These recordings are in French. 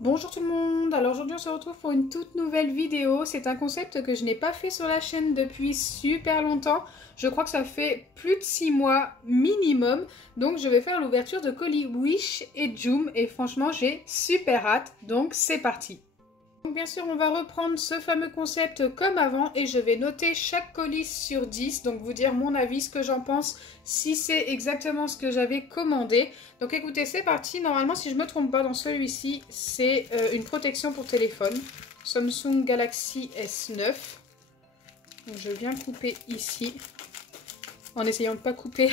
Bonjour tout le monde, alors aujourd'hui on se retrouve pour une toute nouvelle vidéo. C'est un concept que je n'ai pas fait sur la chaîne depuis super longtemps. Je crois que ça fait plus de 6 mois minimum. Donc je vais faire l'ouverture de colis Wish et Joom et franchement j'ai super hâte. Donc c'est parti. Donc bien sûr on va reprendre ce fameux concept comme avant et je vais noter chaque colis sur 10, donc vous dire mon avis, ce que j'en pense, si c'est exactement ce que j'avais commandé. Donc écoutez, c'est parti. Normalement si je ne me trompe pas dans celui-ci, c'est une protection pour téléphone, Samsung Galaxy S9. Donc je viens couper ici, en essayant de ne pas couper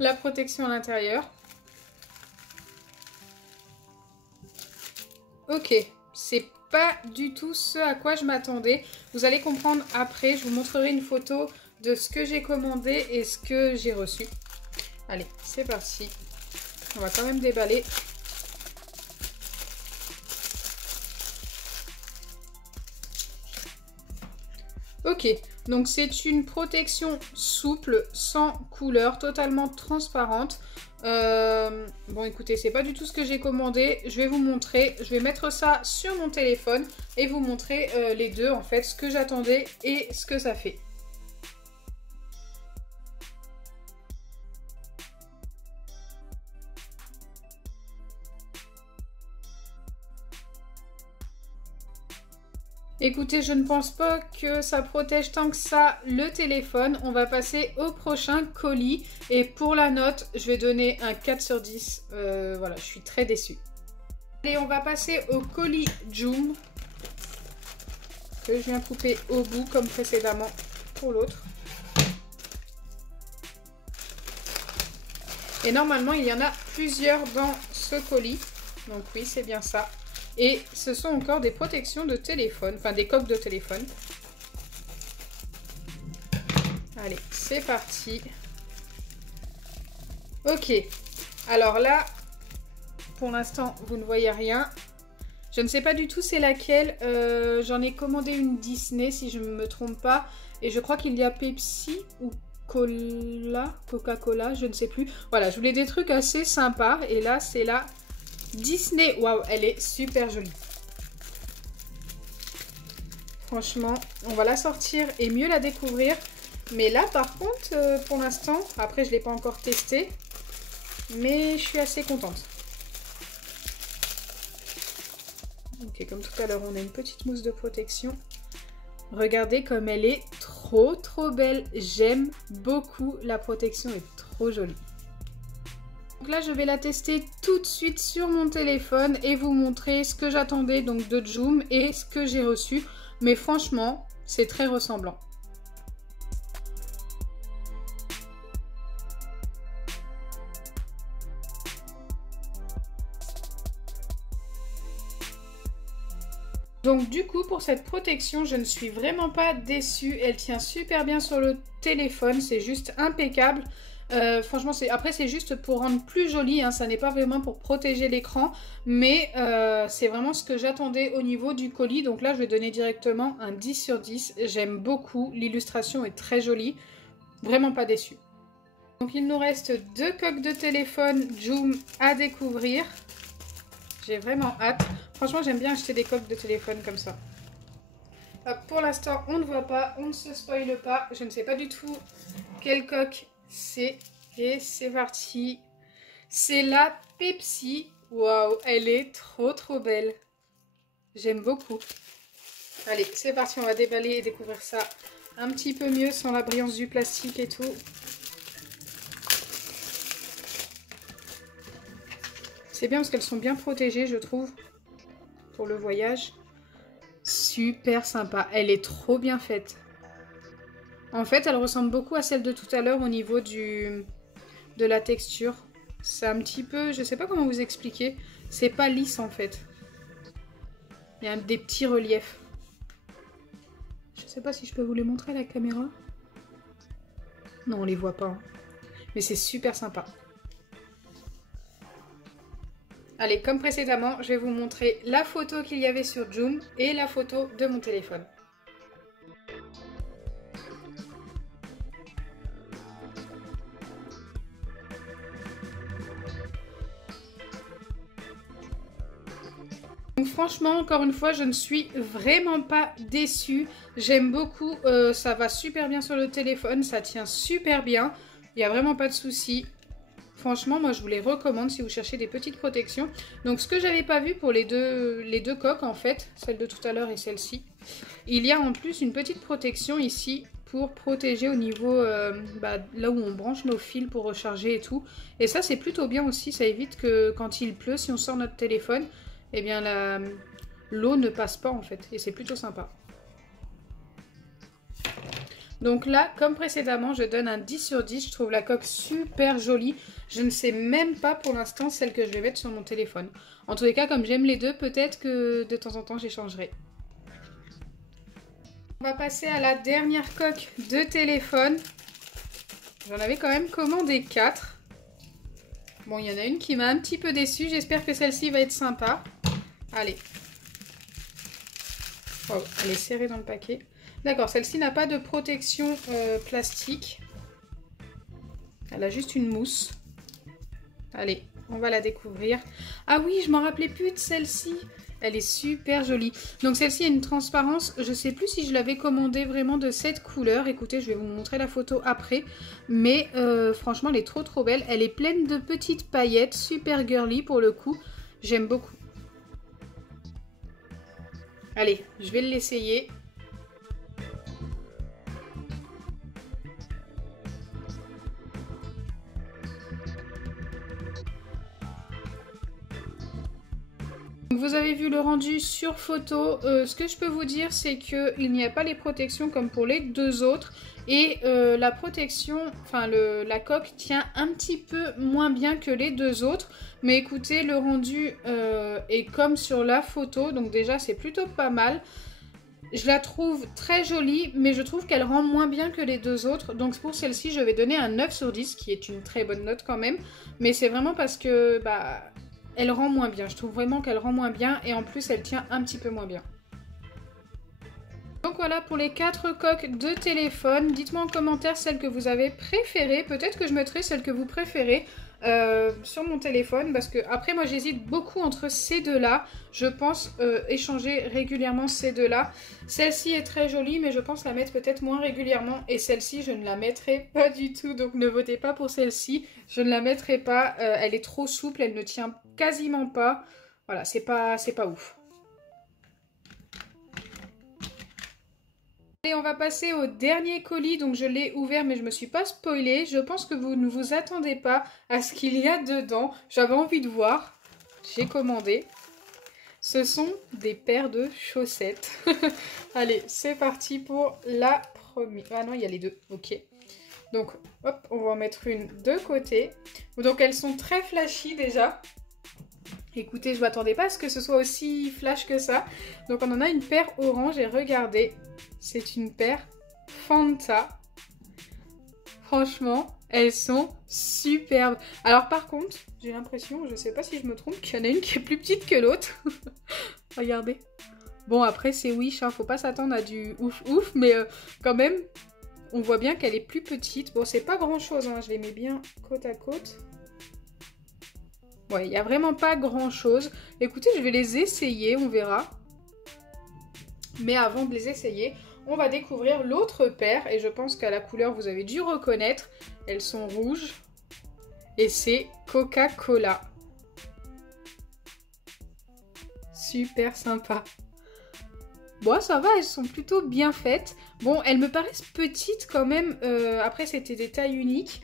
la protection à l'intérieur. Ok, c'est pas du tout ce à quoi je m'attendais. Vous allez comprendre après, je vous montrerai une photo de ce que j'ai commandé et ce que j'ai reçu. Allez, c'est parti. On va quand même déballer. Ok, donc c'est une protection souple, sans couleur, totalement transparente. Bon écoutez, c'est pas du tout ce que j'ai commandé. Je vais vous montrer, je vais mettre ça sur mon téléphone et vous montrer les deux en fait, ce que j'attendais et ce que ça fait. Écoutez, je ne pense pas que ça protège tant que ça le téléphone. On va passer au prochain colis. Et pour la note, je vais donner un 4 sur 10. Voilà, je suis très déçue. Allez, on va passer au colis Joom, que je viens couper au bout comme précédemment pour l'autre. Et normalement, il y en a plusieurs dans ce colis. Donc oui, c'est bien ça. Et ce sont encore des protections de téléphone, enfin des coques de téléphone. Allez, c'est parti. Ok, alors là, pour l'instant, vous ne voyez rien. Je ne sais pas du tout c'est laquelle. J'en ai commandé une Disney, si je ne me trompe pas. Et je crois qu'il y a Pepsi ou Coca-Cola, je ne sais plus. Voilà, je voulais des trucs assez sympas. Et là, c'est la Disney. Waouh, elle est super jolie. Franchement, on va la sortir et mieux la découvrir. Mais là, par contre, pour l'instant, après, je ne l'ai pas encore testé. Mais je suis assez contente. Ok, comme tout à l'heure, on a une petite mousse de protection. Regardez comme elle est trop belle. J'aime beaucoup. La protection est trop jolie. Donc là, je vais la tester tout de suite sur mon téléphone et vous montrer ce que j'attendais donc de Joom et ce que j'ai reçu. Mais franchement, c'est très ressemblant. Donc du coup, pour cette protection, je ne suis vraiment pas déçue. Elle tient super bien sur le téléphone, c'est juste impeccable. Franchement, après c'est juste pour rendre plus joli, hein, ça n'est pas vraiment pour protéger l'écran, mais c'est vraiment ce que j'attendais au niveau du colis. Donc là, je vais donner directement un 10 sur 10. J'aime beaucoup, l'illustration est très jolie, vraiment pas déçue. Donc il nous reste deux coques de téléphone Joom à découvrir. J'ai vraiment hâte. Franchement, j'aime bien acheter des coques de téléphone comme ça. Pour l'instant, on ne voit pas, on ne se spoile pas. Je ne sais pas du tout quelle coque c'est. Et c'est parti. C'est la Pepsi. Waouh, elle est trop belle. J'aime beaucoup. Allez, c'est parti, on va déballer et découvrir ça un petit peu mieux sans la brillance du plastique et tout. C'est bien parce qu'elles sont bien protégées, je trouve, pour le voyage. Super sympa, elle est trop bien faite. En fait, elle ressemble beaucoup à celle de tout à l'heure au niveau de la texture. C'est un petit peu, je sais pas comment vous expliquer, c'est pas lisse en fait. Il y a des petits reliefs. Je sais pas si je peux vous les montrer à la caméra. Non, on les voit pas. Hein. Mais c'est super sympa. Allez, comme précédemment, je vais vous montrer la photo qu'il y avait sur Joom et la photo de mon téléphone. Donc franchement, encore une fois, je ne suis vraiment pas déçue. J'aime beaucoup, ça va super bien sur le téléphone, ça tient super bien. Il n'y a vraiment pas de souci. Franchement, moi je vous les recommande si vous cherchez des petites protections. Donc ce que j'avais pas vu pour les deux coques en fait, celle de tout à l'heure et celle-ci, il y a en plus une petite protection ici pour protéger au niveau là où on branche nos fils pour recharger et tout. Et ça c'est plutôt bien aussi, ça évite que quand il pleut, si on sort notre téléphone, eh bien l'eau ne passe pas en fait. Et c'est plutôt sympa. Donc là, comme précédemment, je donne un 10 sur 10. Je trouve la coque super jolie. Je ne sais même pas pour l'instant celle que je vais mettre sur mon téléphone. En tous les cas, comme j'aime les deux, peut-être que de temps en temps, j'échangerai. On va passer à la dernière coque de téléphone. J'en avais quand même commandé 4. Bon, il y en a une qui m'a un petit peu déçue. J'espère que celle-ci va être sympa. Allez. Oh, elle est serrée dans le paquet. D'accord, celle-ci n'a pas de protection plastique. Elle a juste une mousse. Allez, on va la découvrir. Ah oui, je m'en rappelais plus de celle-ci. Elle est super jolie. Donc celle-ci a une transparence. Je ne sais plus si je l'avais commandée vraiment de cette couleur. Écoutez, je vais vous montrer la photo après. Mais franchement, elle est trop belle. Elle est pleine de petites paillettes. Super girly pour le coup. J'aime beaucoup. Allez, je vais l'essayer. Vous avez vu le rendu sur photo. Ce que je peux vous dire, c'est qu'il n'y a pas les protections comme pour les deux autres. Et la protection, enfin la coque tient un petit peu moins bien que les deux autres. Mais écoutez, le rendu est comme sur la photo. Donc déjà, c'est plutôt pas mal. Je la trouve très jolie, mais je trouve qu'elle rend moins bien que les deux autres. Donc pour celle-ci, je vais donner un 9 sur 10, qui est une très bonne note quand même. Mais c'est vraiment parce que elle rend moins bien. Je trouve vraiment qu'elle rend moins bien et en plus, elle tient un petit peu moins bien. Donc voilà pour les 4 coques de téléphone. Dites-moi en commentaire celle que vous avez préférée. Peut-être que je mettrai celle que vous préférez sur mon téléphone. Parce que après moi j'hésite beaucoup entre ces deux-là. Je pense échanger régulièrement ces deux-là. Celle-ci est très jolie mais je pense la mettre peut-être moins régulièrement. Et celle-ci je ne la mettrai pas du tout. Donc ne votez pas pour celle-ci. Je ne la mettrai pas. Elle est trop souple. Elle ne tient quasiment pas. Voilà, c'est pas ouf. Et on va passer au dernier colis, donc je l'ai ouvert mais je me suis pas spoilée. Je pense que vous ne vous attendez pas à ce qu'il y a dedans. J'avais envie de voir, j'ai commandé. Ce sont des paires de chaussettes. Allez, c'est parti pour la première. Ah non, il y a les deux, ok. Donc hop, on va en mettre une de côté. Donc elles sont très flashy déjà. Écoutez, je m'attendais pas à ce que ce soit aussi flash que ça. Donc on en a une paire orange et regardez, c'est une paire Fanta. Franchement, elles sont superbes. Alors par contre, j'ai l'impression, je sais pas si je me trompe, qu'il y en a une qui est plus petite que l'autre. Regardez. Bon après c'est Wish, hein, faut pas s'attendre à du ouf ouf, mais quand même, on voit bien qu'elle est plus petite. Bon c'est pas grand chose, hein, je les mets bien côte à côte. Ouais, il n'y a vraiment pas grand chose. Écoutez, je vais les essayer, on verra. Mais avant de les essayer, on va découvrir l'autre paire. Et je pense qu'à la couleur, vous avez dû reconnaître. Elles sont rouges. Et c'est Coca-Cola. Super sympa. Bon, ça va, elles sont plutôt bien faites. Bon, elles me paraissent petites quand même. Après, c'était des tailles uniques.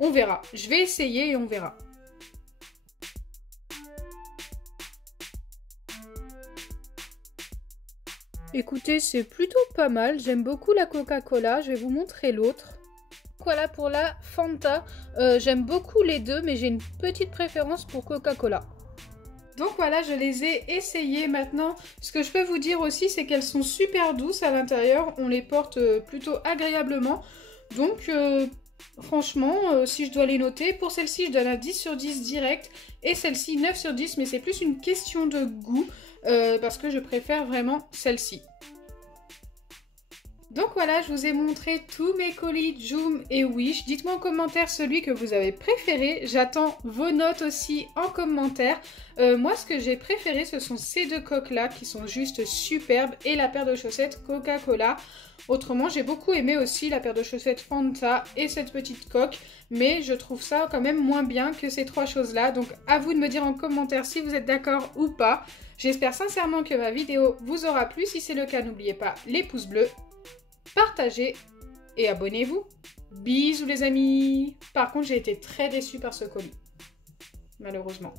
On verra. Je vais essayer et on verra. Écoutez, c'est plutôt pas mal. J'aime beaucoup la Coca-Cola. Je vais vous montrer l'autre. Voilà pour la Fanta. J'aime beaucoup les deux, mais j'ai une petite préférence pour Coca-Cola. Donc voilà, je les ai essayées maintenant. Ce que je peux vous dire aussi, c'est qu'elles sont super douces à l'intérieur. On les porte plutôt agréablement. Donc franchement, si je dois les noter, pour celle-ci, je donne un 10 sur 10 direct. Et celle-ci, 9 sur 10, mais c'est plus une question de goût. Parce que je préfère vraiment celle-ci. Donc voilà, je vous ai montré tous mes colis Joom et Wish. Dites-moi en commentaire celui que vous avez préféré. J'attends vos notes aussi en commentaire. Moi, ce que j'ai préféré, ce sont ces deux coques-là qui sont juste superbes et la paire de chaussettes Coca-Cola. Autrement, j'ai beaucoup aimé aussi la paire de chaussettes Fanta et cette petite coque. Mais je trouve ça quand même moins bien que ces trois choses-là. Donc à vous de me dire en commentaire si vous êtes d'accord ou pas. J'espère sincèrement que ma vidéo vous aura plu. Si c'est le cas, n'oubliez pas les pouces bleus. Partagez et abonnez-vous. Bisous les amis. Par contre, j'ai été très déçue par ce colis. Malheureusement.